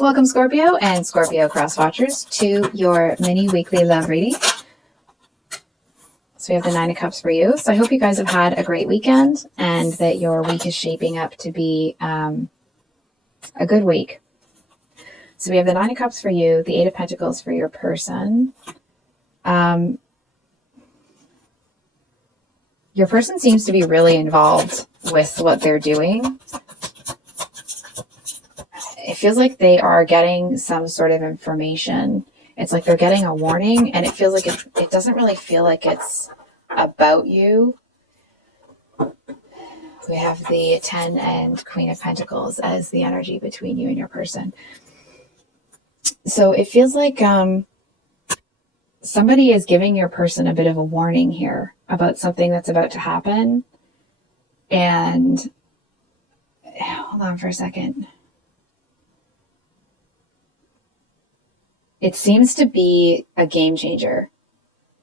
Welcome, Scorpio and Scorpio cross watchers, to your mini weekly love reading. So we have the Nine of Cups for you. So I hope you guys have had a great weekend and that your week is shaping up to be a good week. So we have the Nine of Cups for you, the Eight of Pentacles for your person. Your person seems to be really involved with what they're doing. It feels like they are getting some sort of information. It's like they're getting a warning, and it feels like it doesn't really feel like it's about you. We have the 10 and Queen of Pentacles as the energy between you and your person. So it feels like somebody is giving your person a bit of a warning here about something that's about to happen. And hold on for a second. It seems to be a game changer.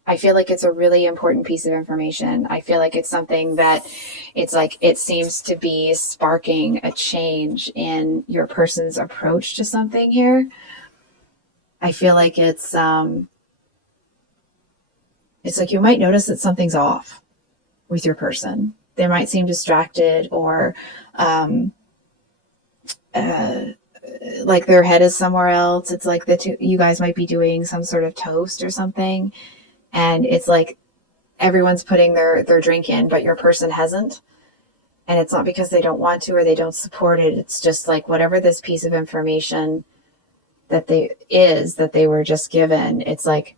I feel like it's a really important piece of information. I feel like it's something that it's like it seems to be sparking a change in your person's approach to something here. I feel like it's like you might notice that something's off with your person. They might seem distracted or like their head is somewhere else. It's like you guys might be doing some sort of toast or something, and it's like everyone's putting their drink in, but your person hasn't. And it's not because they don't want to or they don't support it. It's just like whatever this piece of information that they were just given, it's like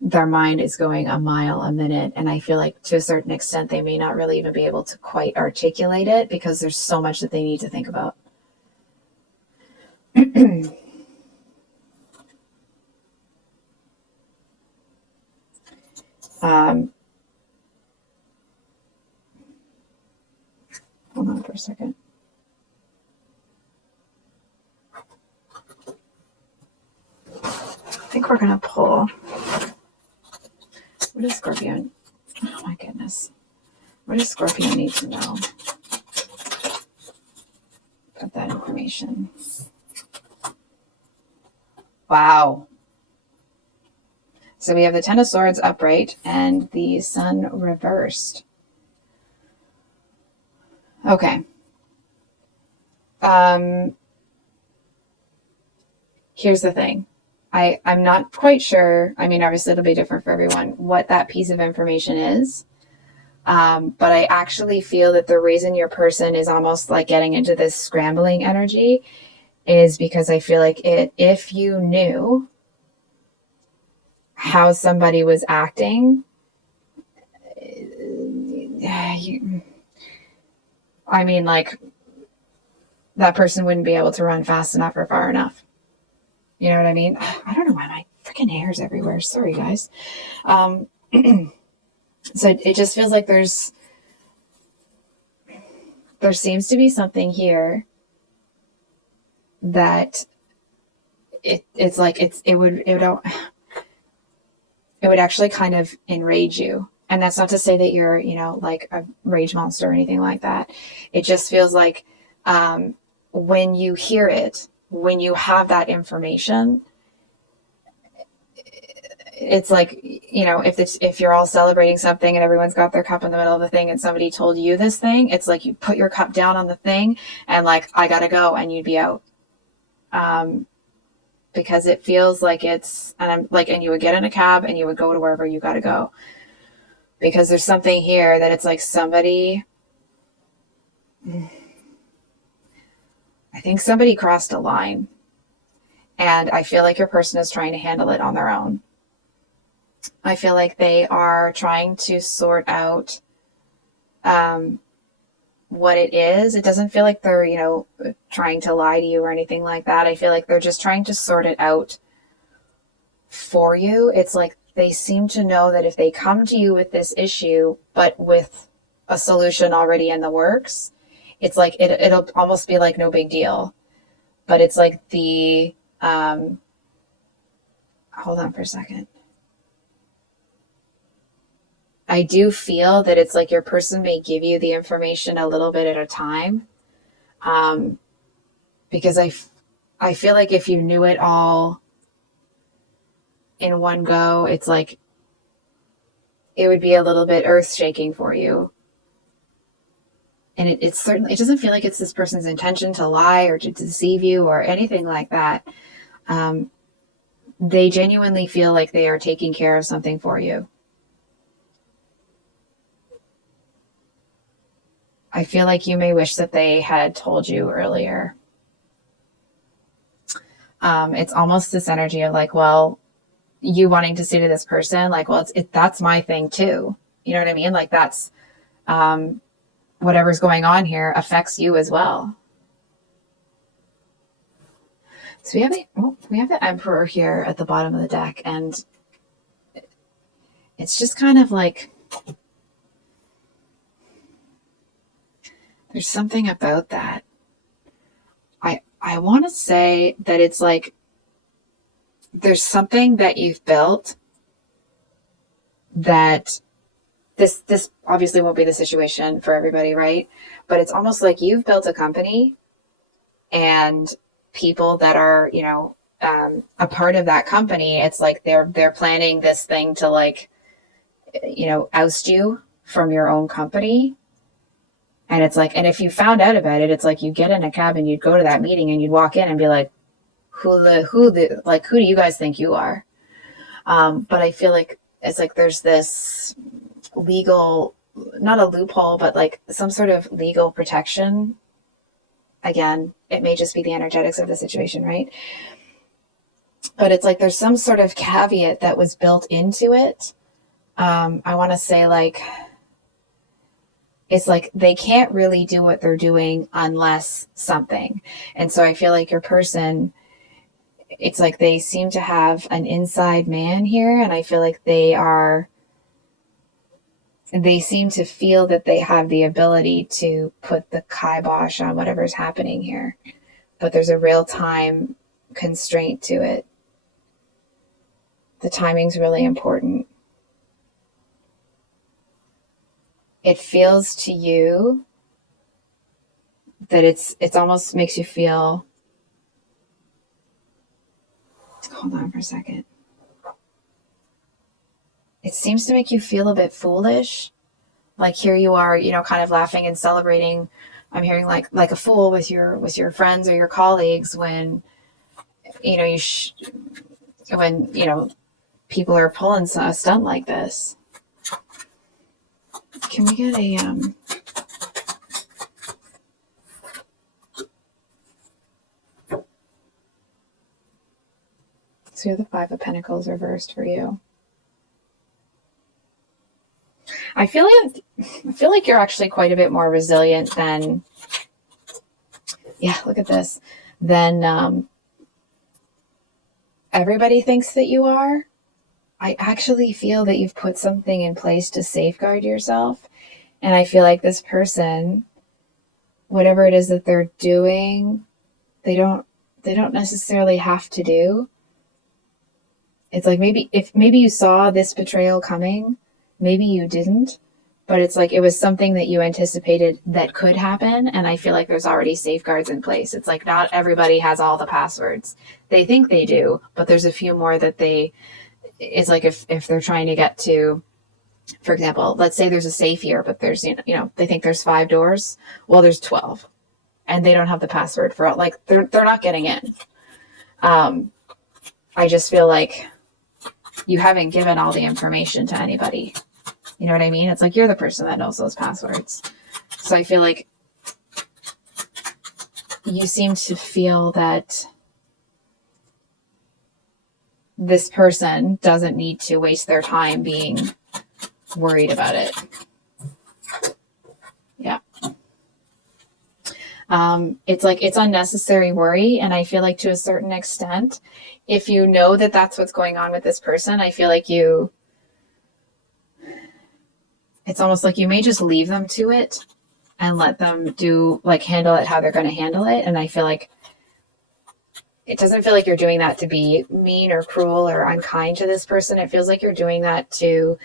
their mind is going a mile a minute. And I feel like to a certain extent, they may not really even be able to quite articulate it because there's so much that they need to think about. Hold on for a second. I think we're going to pull. What does Scorpio? Oh my goodness. What does Scorpio need to know about that information? Wow. So we have the Ten of Swords upright and the Sun reversed. Okay. Here's the thing. I'm not quite sure. I mean, obviously it'll be different for everyone, what that piece of information is. But I actually feel that the reason your person is almost like getting into this scrambling energy is because I feel like if you knew how somebody was acting, I mean, like, that person wouldn't be able to run fast enough or far enough. You know what I mean? I don't know why my freaking hair's everywhere. Sorry, guys. So it just feels like there seems to be something here that it would actually kind of enrage you. And that's not to say that you're, like a rage monster or anything like that. It just feels like when you hear it, when you have that information, it's like, if you're all celebrating something and everyone's got their cup in the middle of the thing and somebody told you this thing, it's like you put your cup down on the thing and like, I gotta go, and you'd be out. Because it feels like and you would get in a cab and you would go to wherever you gotta go. Because there's something here that it's like somebody, I think somebody crossed a line, and I feel like your person is trying to handle it on their own. I feel like they are trying to sort out what it is. It doesn't feel like they're, trying to lie to you or anything like that. I feel like they're just trying to sort it out for you. It's like they seem to know that if they come to you with this issue, but with a solution already in the works, it's like it'll almost be like no big deal. But it's like hold on for a second. I do feel that it's like your person may give you the information a little bit at a time. Because I feel like if you knew it all in one go, it's like it would be a little bit earth shaking for you. And it's certainly, it doesn't feel like it's this person's intention to lie or to deceive you or anything like that. They genuinely feel like they are taking care of something for you. I feel like you may wish that they had told you earlier. It's almost this energy of like, well, you wanting to say to this person, like, well, that's my thing too. You know what I mean? Like that's, whatever's going on here affects you as well. So we have the Emperor here at the bottom of the deck, and it's just kind of like, there's something about that. I want to say that it's like there's something that you've built that this obviously won't be the situation for everybody, right? But it's almost like you've built a company, and people that are, you know, a part of that company, it's like they're planning this thing to, like, you know, oust you from your own company. And it's like, and if you found out about it, it's like you get in a cab and you'd go to that meeting and you'd walk in and be like, who do you guys think you are? But I feel like it's like there's this legal, not a loophole, but like some sort of legal protection. Again, it may just be the energetics of the situation, right? But it's like there's some sort of caveat that was built into it. I want to say, like, it's like they can't really do what they're doing unless something. And so I feel like your person, it's like they seem to have an inside man here, and I feel like they seem to feel that they have the ability to put the kibosh on whatever's happening here. But there's a real time constraint to it. The timing's really important. It feels to you that it's almost makes you feel, hold on for a second. It seems to make you feel a bit foolish. Like here you are, you know, kind of laughing and celebrating. I'm hearing like a fool with your friends or your colleagues when, you know, when, you know, people are pulling a stunt like this. Can we get a, so you have the Five of Pentacles reversed for you. I feel like you're actually quite a bit more resilient than, yeah, look at this, than everybody thinks that you are. I actually feel that you've put something in place to safeguard yourself. And I feel like this person, whatever it is that they're doing, they don't necessarily have to do. It's like maybe you saw this betrayal coming, maybe you didn't, but it's like it was something that you anticipated that could happen. And I feel like there's already safeguards in place. It's like not everybody has all the passwords. They think they do, but there's a few more that it's like if they're trying to get to, for example, let's say there's a safe here, but there's, you know, they think there's 5 doors. Well, there's 12 and they don't have the password for it. Like they're not getting in. I just feel like you haven't given all the information to anybody. You know what I mean? It's like you're the person that knows those passwords. So I feel like you seem to feel that this person doesn't need to waste their time being worried about it. Yeah. It's like it's unnecessary worry. And I feel like to a certain extent, if you know that that's what's going on with this person, I feel like it's almost like you may just leave them to it and let them handle it how they're going to handle it. And I feel like it doesn't feel like you're doing that to be mean or cruel or unkind to this person. It feels like you're doing that to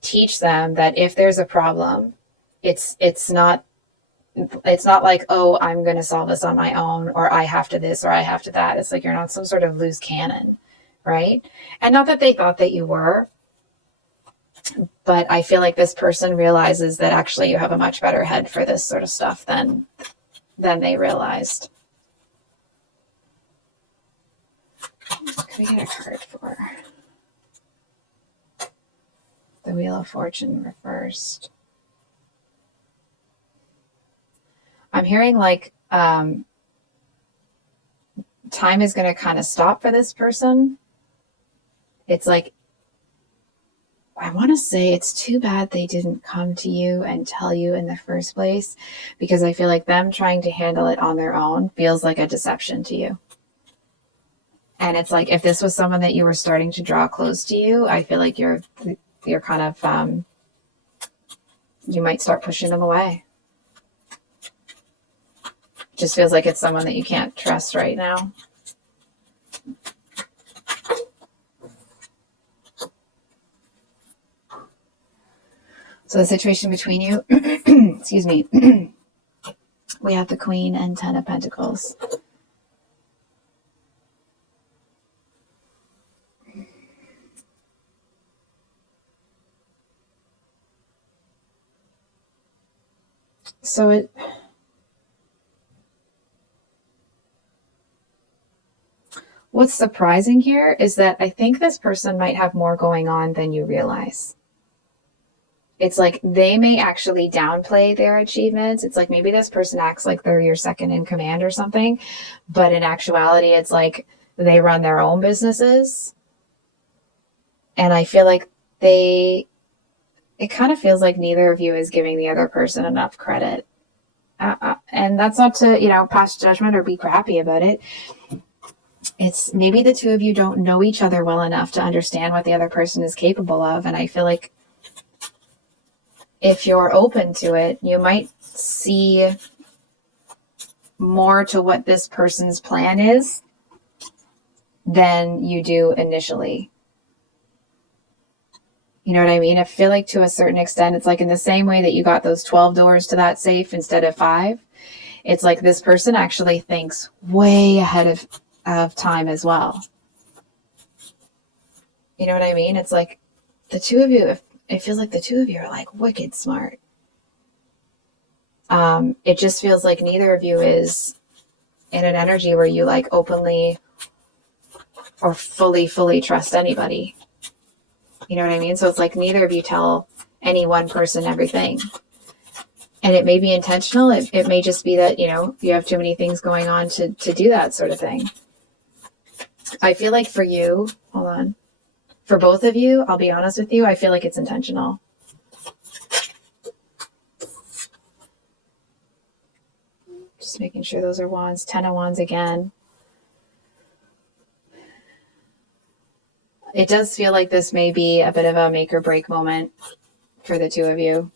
teach them that if there's a problem, it's not it's not like, oh, I'm going to solve this on my own, or I have to this, or I have to that. It's like you're not some sort of loose cannon, right? And not that they thought that you were, but I feel like this person realizes that actually you have a much better head for this sort of stuff than they realized. What can we get a card for? The Wheel of Fortune reversed. I'm hearing like time is going to kind of stop for this person. It's like, I want to say it's too bad they didn't come to you and tell you in the first place, because I feel like them trying to handle it on their own feels like a deception to you. And it's like, if this was someone that you were starting to draw close to you, I feel like you're kind of, you might start pushing them away. Just feels like it's someone that you can't trust right now. So the situation between you, excuse me, we have the Queen and 10 of Pentacles. So what's surprising here is that I think this person might have more going on than you realize. It's like they may actually downplay their achievements. It's like maybe this person acts like they're your second in command or something, but in actuality, it's like they run their own businesses. And I feel like it kind of feels like neither of you is giving the other person enough credit. And that's not to, pass judgment or be crappy about it. It's maybe the two of you don't know each other well enough to understand what the other person is capable of. And I feel like if you're open to it, you might see more to what this person's plan is than you do initially. You know what I mean? I feel like to a certain extent, it's like in the same way that you got those 12 doors to that safe instead of 5. It's like this person actually thinks way ahead of time as well. You know what I mean? It's like the two of you, it feels like the two of you are like wicked smart. It just feels like neither of you is in an energy where you like openly or fully trust anybody. You know what I mean? So it's like neither of you tell any one person everything. And it may be intentional. It may just be that, you have too many things going on to do that sort of thing. I feel like for you, hold on. For both of you, I'll be honest with you, I feel like it's intentional. Just making sure those are wands. 10 of wands again. It does feel like this may be a bit of a make or break moment for the two of you.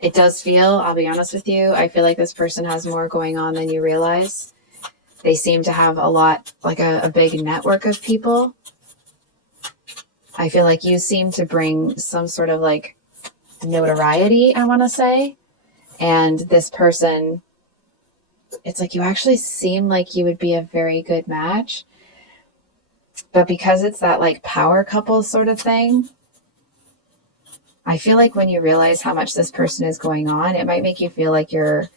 It does feel, I'll be honest with you, I feel like this person has more going on than you realize. They seem to have a lot, like a big network of people. I feel like you seem to bring some sort of like notoriety, I want to say. And this person, it's like you actually seem like you would be a very good match. But because it's that like power couple sort of thing, I feel like when you realize how much this person is going on, it might make you feel like you're,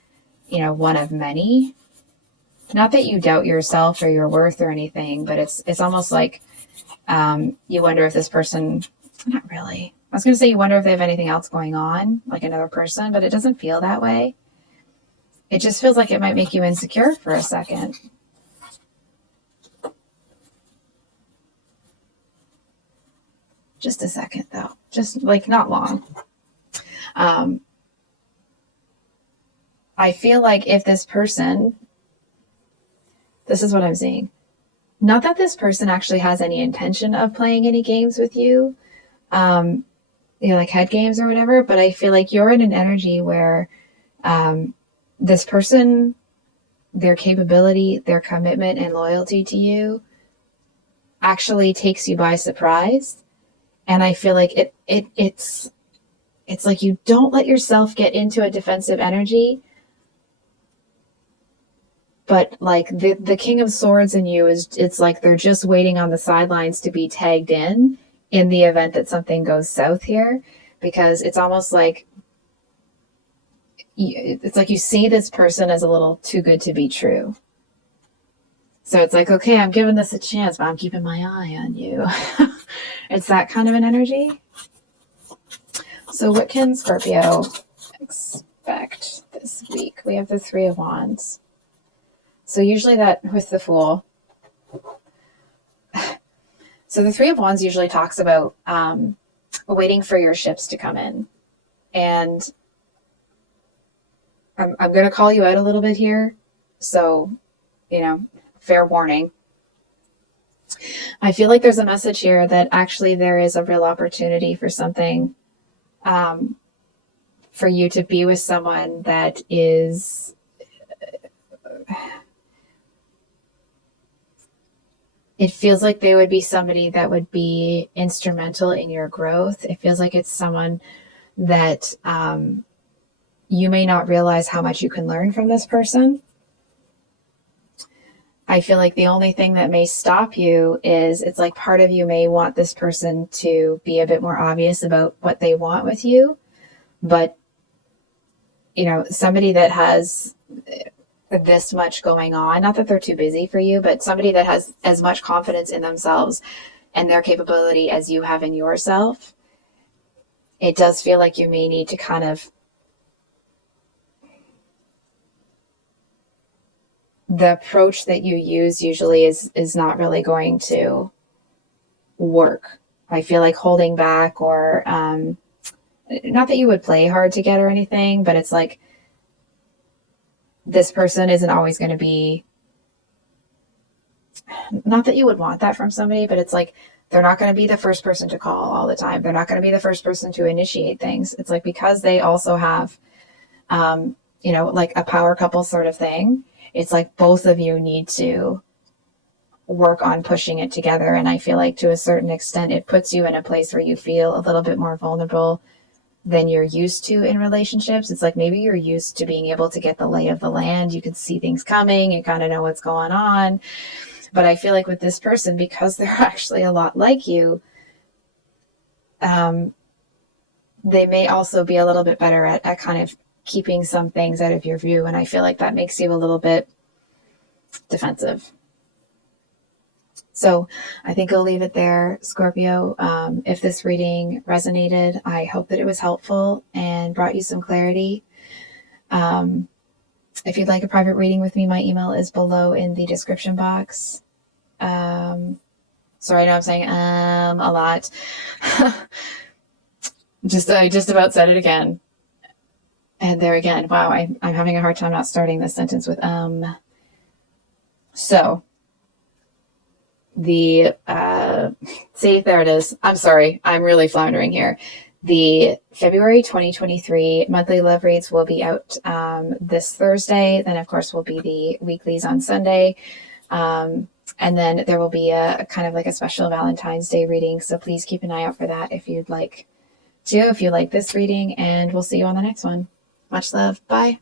one of many. Not that you doubt yourself or your worth or anything, but it's almost like you wonder if this person, not really. I was going to say you wonder if they have anything else going on, like another person, but it doesn't feel that way. It just feels like it might make you insecure for a second. Just a second, though. Just like not long. I feel like if this person, this is what I'm seeing. Not that this person actually has any intention of playing any games with you, like head games or whatever, but I feel like you're in an energy where this person, their capability, their commitment and loyalty to you actually takes you by surprise. And I feel like it it's like you don't let yourself get into a defensive energy. But like the King of Swords in you is, it's like they're just waiting on the sidelines to be tagged in the event that something goes south here, because it's almost like you see this person as a little too good to be true. So it's like, okay, I'm giving this a chance, but I'm keeping my eye on you. It's that kind of an energy. So what can Scorpio expect this week? We have the Three of Wands. So usually that with the Fool. So the Three of Wands usually talks about waiting for your ships to come in. And I'm going to call you out a little bit here. So, fair warning. I feel like there's a message here that actually there is a real opportunity for something, for you to be with someone that is, it feels like they would be somebody that would be instrumental in your growth. It feels like it's someone that you may not realize how much you can learn from this person. I feel like the only thing that may stop you is, it's like part of you may want this person to be a bit more obvious about what they want with you. But, somebody that has this much going on, not that they're too busy for you, but somebody that has as much confidence in themselves and their capability as you have in yourself, it does feel like you may need to kind of, the approach that you use usually is not really going to work. I feel like holding back, or not that you would play hard to get or anything, but it's like this person isn't always going to be, not that you would want that from somebody, but it's like they're not going to be the first person to call all the time. They're not going to be the first person to initiate things. It's like, because they also have, like a power couple sort of thing. It's like both of you need to work on pushing it together. And I feel like to a certain extent, it puts you in a place where you feel a little bit more vulnerable than you're used to in relationships. It's like maybe you're used to being able to get the lay of the land. You can see things coming. You kind of know what's going on. But I feel like with this person, because they're actually a lot like you, they may also be a little bit better at kind of keeping some things out of your view. And I feel like that makes you a little bit defensive. So I think I'll leave it there, Scorpio. If this reading resonated, I hope that it was helpful and brought you some clarity. If you'd like a private reading with me, my email is below in the description box. Sorry, I know I'm saying a lot. I just about said it again. And there again, wow, I'm having a hard time not starting this sentence with So the see, there it is. I'm sorry, I'm really floundering here. The February 2023 monthly love reads will be out this Thursday. Then, of course, will be the weeklies on Sunday. And then there will be a kind of like a special Valentine's Day reading. So please keep an eye out for that if you'd like to, if you like this reading. And we'll see you on the next one. Much love. Bye.